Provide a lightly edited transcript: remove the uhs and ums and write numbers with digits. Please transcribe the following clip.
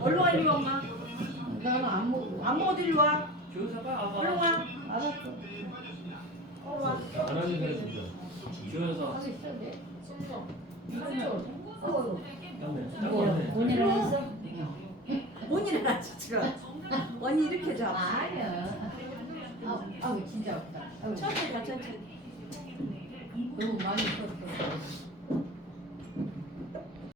얼른 와, 이리 와, 엄마. 나는 안 먹어. 안 먹어도 이리 와. 주워서가 얼른 아빠. 와. 알았어. 와. 안 하는 사람 진짜. 주워서. 하고 있어, 네. 본인은 했어? 원이는 아직 지금. 원이 이렇게 잡. 아니야. 아우 진짜 없다. 아우, 천천히 가, 천천히. 너무 많이 썼어.